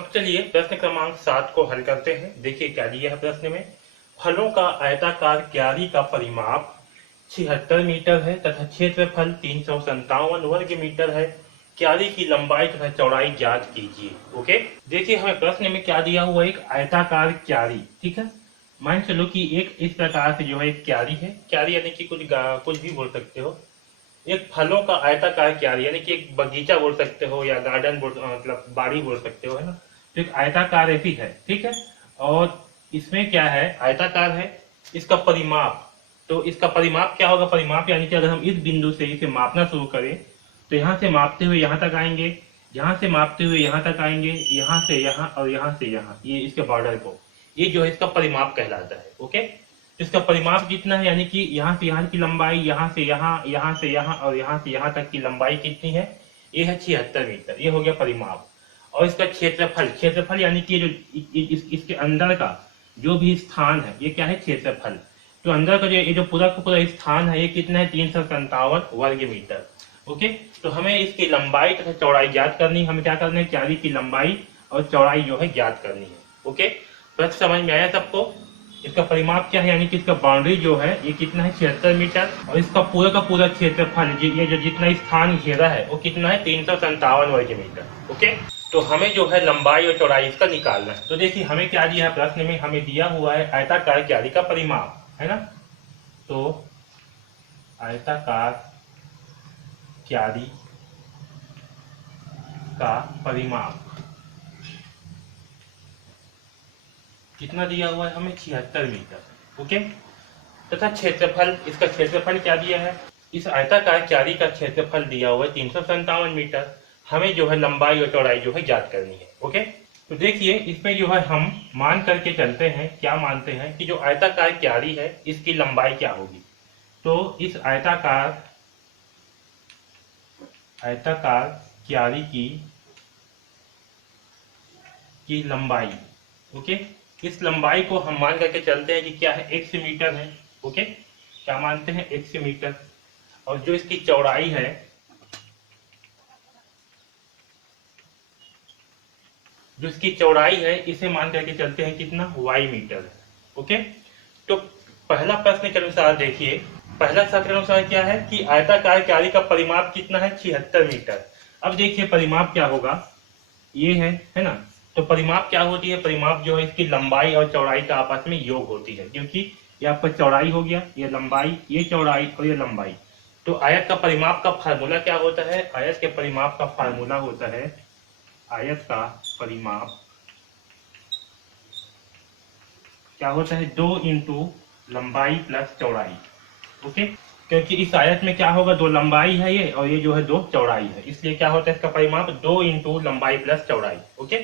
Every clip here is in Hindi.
अब चलिए प्रश्न क्रमांक 7 को हल करते हैं। देखिए क्या दिया है प्रश्न में। फलों का आयताकार क्यारी का परिमाप 76 मीटर है तथा क्षेत्रफल 357 वर्ग मीटर है। क्यारी की लंबाई तथा चौड़ाई ज्ञात कीजिए। ओके, देखिए हमें प्रश्न में क्या दिया हुआ, एक आयताकार क्यारी। ठीक है, मान चलो कि एक इस प्रकार से जो है एक क्यारी है। क्यारी यानी कि कुछ भी बोल सकते हो। एक फलों का आयताकार क्यारी यानी कि एक बगीचा बोल सकते हो या गार्डन मतलब बाड़ी बोल सकते हो, है ना। तो एक आयताकार ऐसी है, ठीक है। और इसमें क्या है, आयताकार है। इसका परिमाप, तो इसका परिमाप क्या होगा, परिमाप यानी कि अगर हम इस बिंदु से इसे मापना शुरू करें तो यहाँ से मापते हुए यहाँ तक आएंगे, यहाँ से मापते हुए यहाँ तक आएंगे, यहाँ से यहाँ और यहाँ से यहाँ, ये इसके बॉर्डर को, ये जो है इसका परिमाप कहलाता है। ओके, इसका परिमाप कितना है, यानी कि यहाँ से यहाँ की लंबाई, यहाँ से यहाँ, यहाँ से यहाँ और यहाँ से यहाँ तक की लंबाई कितनी है, ये है 76 मीटर। ये हो गया परिमाप। और इसका क्षेत्रफल, क्षेत्रफल यानी कि जो इसके अंदर का जो भी स्थान है, ये क्या है, क्षेत्रफल। तो अंदर का जो ये जो पूरा का पूरा स्थान है, ये कितना है, 357 वर्ग मीटर। ओके, तो हमें इसकी लंबाई तथा चौड़ाई ज्ञात करनी है। हमें क्या करना है, क्यारी की लंबाई और चौड़ाई जो है ज्ञात करनी है। ओके, प्रश्न समझ में आया सबको। इसका परिमाप क्या है, यानी कि इसका बाउंड्री जो है ये कितना है, 76 मीटर। और इसका पूरा का पूरा क्षेत्रफल, ये जो जितना स्थान घेरा है वो कितना है, 357 वर्ग मीटर। ओके, तो हमें जो है लंबाई और चौड़ाई इसका निकालना है। तो देखिए हमें क्या दिया है प्रश्न में, हमें दिया हुआ है आयताकार क्यारी का परिमाप, है ना। तो आयताकार क्यारी का परिमाप कितना दिया हुआ है हमें, 76 मीटर। ओके, तथा क्षेत्रफल, इसका क्षेत्रफल क्या दिया है, इस आयताकार क्यारी का क्षेत्रफल दिया हुआ है 357 मीटर। हमें जो है लंबाई और चौड़ाई जो है ज्ञात करनी है। ओके, तो देखिए इसमें जो है हम मान करके चलते हैं, क्या मानते हैं कि जो आयताकार क्यारी है इसकी लंबाई क्या होगी। तो इस आयताकार क्यारी की लंबाई, ओके, इस लंबाई को हम मान करके चलते हैं कि क्या है, x मीटर है। ओके, क्या मानते हैं, x मीटर। और जो इसकी चौड़ाई है, इसे मान करके चलते हैं कितना, y मीटर है। ओके, तो पहला प्रश्न के अनुसार देखिए, पहला सत्र के अनुसार क्या है कि आयताकार क्यारी का परिमाप कितना है, 76 मीटर। अब देखिए परिमाप क्या होगा, ये है ना। तो परिमाप क्या होती है, परिमाप जो है इसकी लंबाई और चौड़ाई का आपस में योग होती है, क्योंकि ये आपका चौड़ाई हो गया, ये लंबाई, ये चौड़ाई और ये लंबाई। तो आयत का परिमाप का फार्मूला क्या होता है, आयत के परिमाप का फार्मूला होता है, आयत का परिमाप क्या होता है, 2 इंटू लंबाई प्लस चौड़ाई। ओके, क्योंकि इस आयत में क्या होगा, 2 लंबाई है ये और ये जो है 2 चौड़ाई है, इसलिए क्या होता है इसका परिमाप 2 इंटू लंबाई प्लस चौड़ाई। ओके,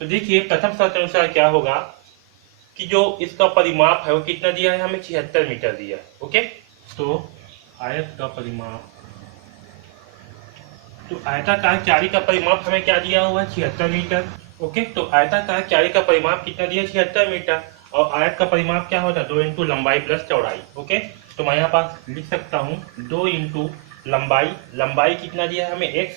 तो देखिए प्रथम सत्र अनुसार क्या होगा कि जो इसका परिमाप है वो कितना दिया है हमें, 76 मीटर दिया है। ओके, तो आयत का परिमाप, तो आयताकार क्यारी का परिमाप हमें क्या दिया हुआ है, 76 मीटर। ओके, तो आयताकार क्यारी का परिमाप कितना दिया, 76 मीटर। और आयत का परिमाप क्या होता है, 2 इंटू लंबाई प्लस चौड़ाई। ओके, तो मैं यहाँ पास लिख सकता हूँ 2 इंटू लंबाई, लंबाई कितना दिया है हमें, x,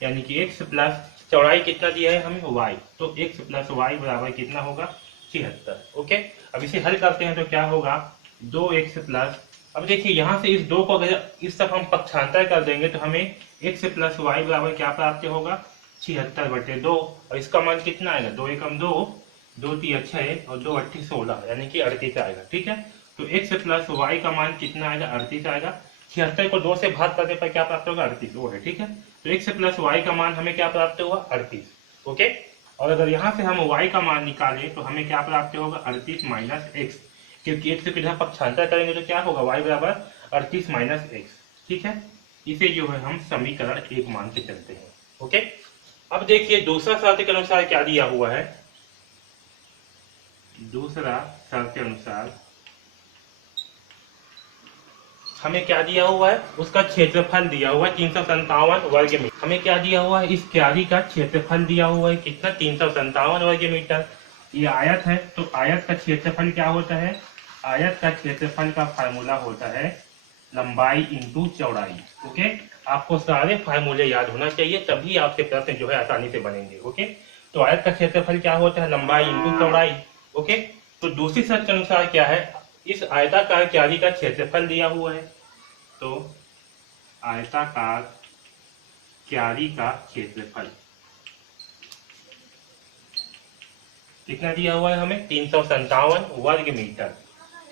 यानी कि x प्लस चौड़ाई कितना दिया है हमें, y। तो x प्लस y बराबर कितना होगा, 76। ओके, अब इसे हल करते हैं तो क्या होगा, 2x प्लस, अब देखिए यहाँ से इस 2 को अगर इस तरफ हम पक्षांतर कर देंगे तो हमें x प्लस y बराबर क्या प्राप्त होगा, 76/2। और इसका मान कितना आएगा, 2 एकम 2, 2 3 6 और 2 8 16, यानी कि 38 आएगा। ठीक है, तो x प्लस y का मान कितना आएगा, 38 आएगा। 76 को 2 से भाग करने पर क्या प्राप्त होगा, 38 वो है। ठीक है, तो x प्लस y का मान हमें क्या प्राप्त हुआ, 38। ओके, और अगर यहाँ से हम y का मान निकालें तो हमें क्या प्राप्त होगा, 38 माइनस x, क्योंकि x से इधर पक्षांतर करेंगे तो क्या होगा, y बराबर 38 माइनस x। ठीक है, इसे जो है हम समीकरण 1 मान के चलते हैं। ओके, अब देखिए दूसरा शर्त के अनुसार क्या दिया हुआ है, दूसरा शर्त के अनुसार हमें क्या दिया हुआ है, उसका क्षेत्रफल दिया हुआ है 357 वर्ग मीटर। हमें क्या दिया हुआ है, इस क्यारी का क्षेत्रफल दिया हुआ है कितना, 357 वर्ग मीटर। ये आयत है, तो आयत का क्षेत्रफल क्या होता है, आयत का क्षेत्रफल का फार्मूला होता है लंबाई इंटू चौड़ाई। ओके, आपको सारे फार्मूले याद होना चाहिए, तभी आपके प्रश्न जो है आसानी से बनेंगे। ओके, तो आयत का क्षेत्रफल क्या होता है, लंबाई इंटू चौड़ाई। ओके, तो दूसरी शर्त के अनुसार क्या है, इस आयताकार क्यारी का क्षेत्रफल दिया हुआ है, तो आयताकार क्यारी का क्षेत्रफल कितना दिया हुआ है हमें, 357 वर्ग मीटर,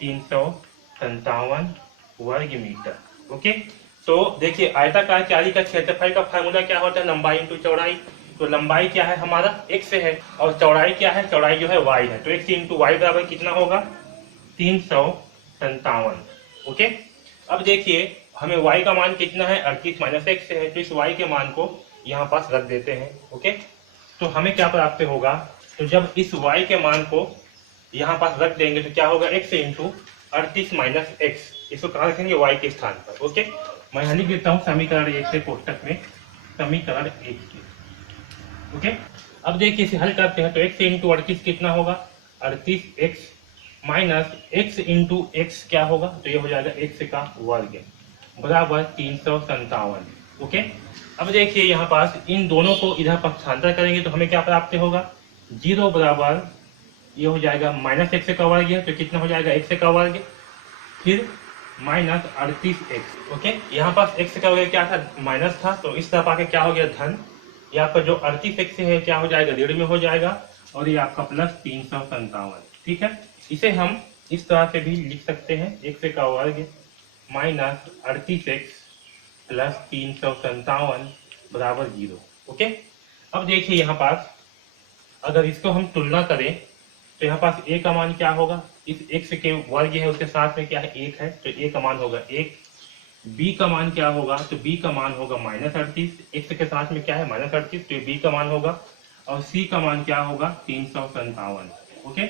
357 वर्ग मीटर। ओके, तो देखिए आयताकार क्यारी का क्षेत्रफल का फार्मूला क्या होता है, लंबाई इंटू चौड़ाई। तो लंबाई क्या है हमारा x है और चौड़ाई क्या है, चौड़ाई जो है y है, तो x इंटू वाई बराबर कितना होगा, 357। ओके, अब देखिए हमें y का मान कितना है, 38 माइनस x है, तो इस y के मान को यहाँ पास रख देते हैं। ओके, तो हमें क्या प्राप्त होगा, तो जब इस y के मान को यहाँ पास रख देंगे तो क्या होगा, x इंटू 38 माइनस एक्स, इसको कहाँ रखेंगे, y के स्थान पर। ओके, मैं यहाँ लिख देता हूँ समीकरण 1 से कोष्टक में, समीकरण 1 के। ओके, अब देखिए इसे हल करते हैं, तो x इंटू 38 कितना होगा, 38x minus x into x क्या होगा, तो ये हो जाएगा x का वर्ग बराबर 357। ओके, अब देखिए यहाँ पास इन दोनों को इधर पक्षांतर करेंगे तो हमें क्या प्राप्त होगा, 0 बराबर ये हो जाएगा माइनस एक्स का वर्ग है, तो कितना हो जाएगा x का वर्ग, फिर माइनस 38x। ओके, यहाँ पास x का वर्ग क्या था, माइनस था, तो इस तरफ आके क्या हो गया, धन। यहाँ पर जो 38x है क्या हो जाएगा, ऋण में हो जाएगा, और ये आपका प्लस 357। ठीक है, इसे हम इस तरह से भी लिख सकते हैं, x का वर्ग माइनस 38x प्लस 357 बराबर 0। ओके, अब देखिए यहाँ पास अगर इसको हम तुलना करें तो यहाँ पास a का मान क्या होगा, इस x के वर्ग है उसके साथ में क्या है, 1 है, तो a का मान होगा 1। b का मान क्या होगा, तो b का मान होगा माइनस 38, x के साथ में क्या है माइनस 38, तो b का मान होगा, और c का मान क्या होगा, 357। ओके,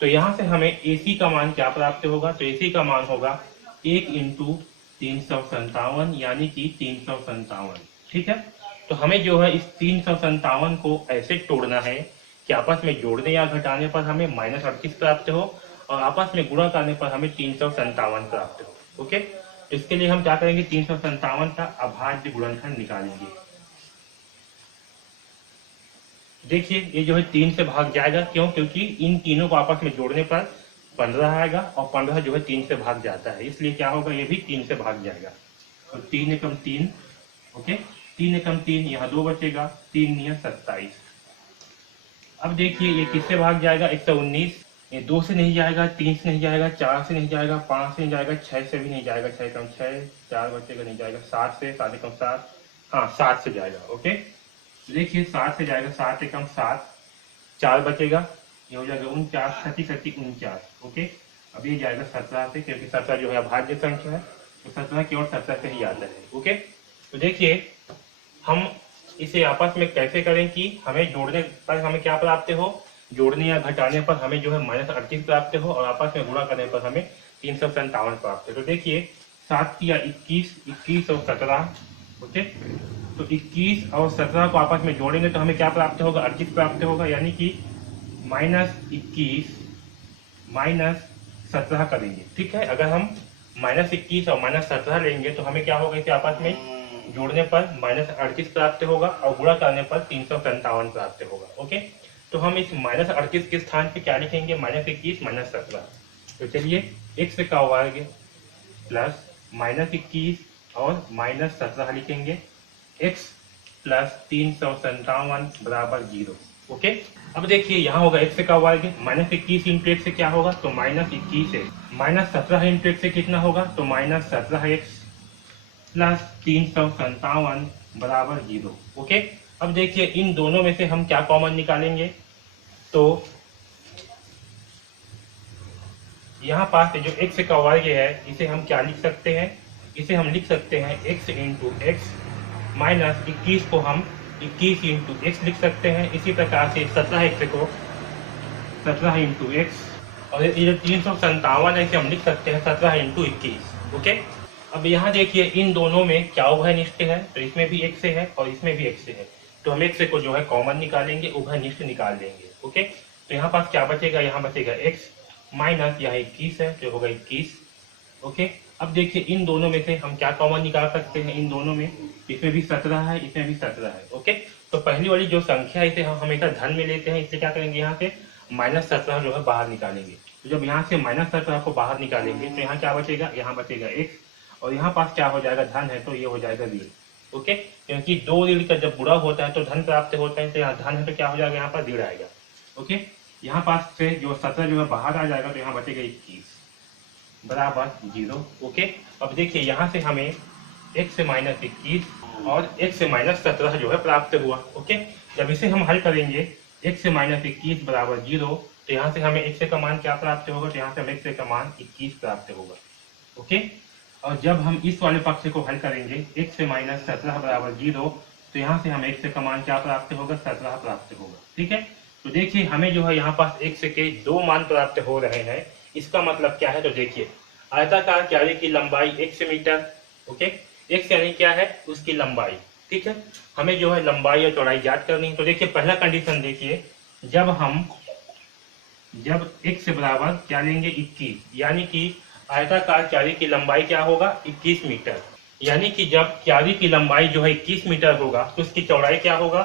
तो यहाँ से हमें ac का मान क्या प्राप्त होगा, तो ac का मान होगा 1 इंटू 357 यानी कि 357। ठीक है, तो हमें जो है इस 357 को ऐसे तोड़ना है कि आपस में जोड़ने या घटाने पर हमें माइनस 38 प्राप्त हो और आपस में गुणा करने पर हमें 357 प्राप्त हो। ओके, इसके लिए हम क्या करेंगे, 357 का अभाज्य गुणनखंड निकालेंगे। देखिए ये जो है 3 से भाग जाएगा, क्यों, क्योंकि इन तीनों को आपस में जोड़ने पर 15 आएगा और 15 जो है 3 से भाग जाता है, इसलिए क्या होगा, ये भी 3 से भाग जाएगा। और 3 एकम 3, ओके, 3 एकम 3, यहाँ 2 बचेगा, 3 नियम 27। अब देखिए ये किससे भाग जाएगा, 119, ये 2 से नहीं जाएगा, 3 से नहीं जाएगा, 4 से नहीं जाएगा, 5 से नहीं जाएगा, 6 से भी नहीं जाएगा, 6 कम 6, 4 बचेगा नहीं जाएगा, 7 से, 7 कम 7, हाँ 7 से जाएगा। ओके, देखिए 7 से जाएगा, 7 कम 7, 4 बचेगा, ये हो जाएगा 49, 37 49। ओके, अब ये जाएगा 17 से, क्योंकि 17 जो है अभाज्य संख्या है, तो 17 की ओर 17 से ही आता है। ओके, तो देखिए हम इसे आपस में कैसे करें कि हमें जोड़ने पर हमें क्या प्राप्त हो, जोड़ने या घटाने पर हमें जो है माइनस 38 प्राप्त हो और आपस में गुणा करने पर हमें 357 प्राप्त हो। तो देखिए 7 या 21, 21 और 17। ओके, तो 21 और 17 को आपस में जोड़ेंगे तो हमें क्या प्राप्त होगा, 38 प्राप्त होगा, यानी कि माइनस 21 माइनस 17 करेंगे। ठीक है, अगर हम माइनस 21 और माइनस 17 लेंगे तो हमें क्या होगा, इसे आपस में जोड़ने पर माइनस 38 प्राप्त होगा और गुणा करने पर 357 प्राप्त होगा। ओके, तो हम इस माइनस 38 के स्थान पे क्या लिखेंगे, माइनस 21 माइनस 17। तो चलिए x का वर्ग प्लस माइनस 21 और माइनस 17 लिखेंगे, x प्लस 357 बराबर 0। ओके, अब देखिए यहाँ होगा x का वर्ग माइनस 21 इंटू एक्स से क्या होगा, तो माइनस 21 है, माइनस 17 इंटू एक्स से कितना होगा, तो माइनस 17x प्लस 357 बराबर 0। ओके, अब देखिए इन दोनों में से हम क्या कॉमन निकालेंगे, तो यहाँ पास जो x का वर्ग है इसे हम क्या लिख सकते हैं, इसे हम लिख सकते हैं x इंटू एक्स माइनस 21 को हम 21 इंटू एक्स लिख सकते हैं। इसी प्रकार से 17x को 17 इंटू एक्स, और ये जो 357 है इसे हम लिख सकते हैं 17 इंटू 21। ओके, अब यहाँ देखिए इन दोनों में क्या उभयनिष्ठ है, तो इसमें भी x है और इसमें भी x है, तो हम x को जो है कॉमन निकालेंगे, उभयनिष्ठ निकाल देंगे। ओके, तो यहाँ पास क्या बचेगा, यहाँ बचेगा x माइनस यहाँ 21 है तो होगा 21। ओके, अब देखिए इन दोनों में से हम क्या कॉमन निकाल सकते हैं, इन दोनों में इसमें भी 17 है, इसमें भी 17 है। ओके, तो पहली वाली जो संख्या है इसे हम हमेशा धन में लेते हैं, इसलिए क्या करेंगे यहाँ से -17 जो है बाहर निकालेंगे। तो जब यहाँ से -17 को बाहर निकालेंगे तो यहाँ क्या बचेगा, यहाँ बचेगा x और यहाँ पास क्या हो जाएगा, धन है तो ये हो जाएगा ऋण। ओके, क्योंकि दो ऋण का जब बुरा होता है तो धन प्राप्त होता है, तो यहाँ धन है तो क्या हो जाएगा, यहाँ पर ऋण आएगा। ओके, यहाँ पास से जो 17 जो है बाहर आ जाएगा तो यहाँ बचेगा 21 बराबर 0। ओके, अब देखिए यहाँ से हमें x से -21 और x से -17 जो है प्राप्त हुआ। ओके, जब इसे हम हल करेंगे x से -21 बराबर 0 तो यहाँ से हमें x का मान क्या प्राप्त होगा, तो यहाँ से हमें x का मान 21 प्राप्त होगा। ओके, और जब हम इस वाले पक्ष को हल करेंगे x से -17 बराबर 0 तो यहाँ से हमें x का मान क्या प्राप्त होगा, 17 प्राप्त होगा। ठीक है, तो देखिए हमें जो है यहाँ पास x के दो मान प्राप्त हो रहे हैं। इसका मतलब क्या है, तो देखिए आयताकार क्यारी की लंबाई x मीटर। ओके, x यानी क्या है, उसकी लंबाई। ठीक है, हमें जो है लंबाई और चौड़ाई ज्ञात करनी है। तो देखिए पहला कंडीशन देखिए, जब x बराबर क्या लेंगे 21, यानी कि आयताकार क्यारी की लंबाई क्या होगा 21 मीटर, यानी कि जब क्यारी की लंबाई जो है 21 मीटर होगा तो उसकी चौड़ाई क्या होगा,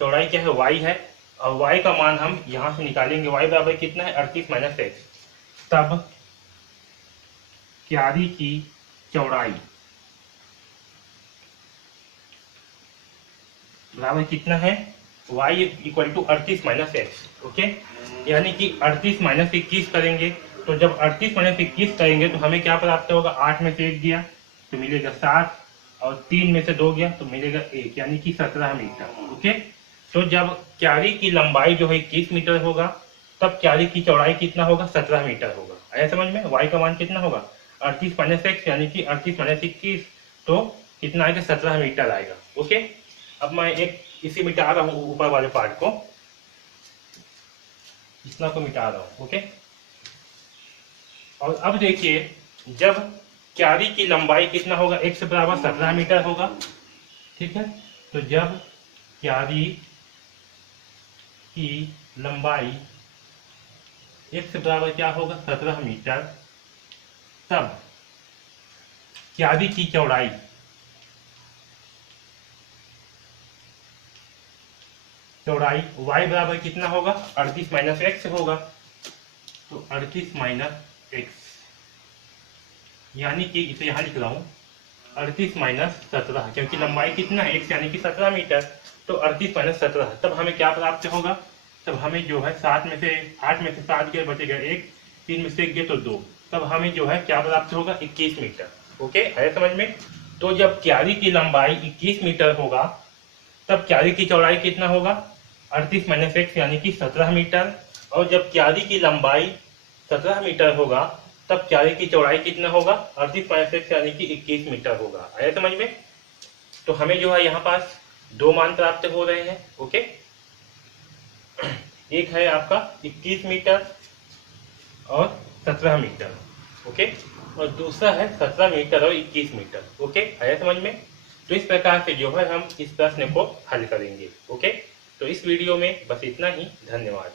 चौड़ाई क्या है y है, और y का मान हम यहाँ से निकालेंगे। y बराबर कितना है 38 - x, तब क्यारी की चौड़ाई बराबर कितना है, y = 38 - x। ओके, यानी कि 38 - 21 करेंगे, तो जब 38 - 21 करेंगे तो हमें क्या प्राप्त होगा, 8 में से 1 गया तो मिलेगा 7 और 3 में से 2 गया तो मिलेगा 1, यानी कि 17 मीटर। ओके, तो जब क्यारी की लंबाई जो है 21 मीटर होगा तब क्यारी की चौड़ाई कितना होगा, 17 मीटर होगा। आया समझ में, y का मान कितना होगा 38 - x, यानी कि 38 - 21 तो कितना आएगा, 17 मीटर आएगा। ओके, अब मैं एक इसी मिटा रहा हूँ, ऊपर वाले पार्ट को इतना को मिटा रहा हूँ। ओके, और अब देखिए जब क्यारी की लंबाई कितना होगा, x बराबर 17 मीटर होगा। ठीक है, तो जब क्यारी की लंबाई x बराबर क्या होगा 17 मीटर, तब क्यारी की चौड़ाई y बराबर कितना होगा, 38 - x होगा। तो 38 - x, यानी कि इसे यहाँ लिख रहा हूँ 38 - 17, क्योंकि लंबाई कितना है x यानी कि 17 मीटर, तो 38 - 17, तब हमें क्या प्राप्त होगा, तब हमें जो है 8 में से 7 गए बचेगा 1, 3 में से 1 गए तो 2, तब हमें जो है क्या प्राप्त होगा, 21 मीटर। ओके, है समझ में। तो जब क्यारी की लंबाई 21 मीटर होगा तब क्यारी की चौड़ाई कितना होगा, 38 - x यानी कि 17 मीटर, और जब क्यारी की लंबाई 17 मीटर होगा तब क्यारी की चौड़ाई कितना होगा, 38 - x यानी कि 21 मीटर होगा। आया समझ में। तो हमें जो है यहाँ पास दो मान प्राप्त हो रहे हैं। ओके, एक है आपका 21 मीटर और 17 मीटर। ओके, और दूसरा है 17 मीटर और 21 मीटर। ओके, आया समझ में। तो इस प्रकार से जो है हम इस प्रश्न को हल करेंगे। ओके, तो इस वीडियो में बस इतना ही। धन्यवाद।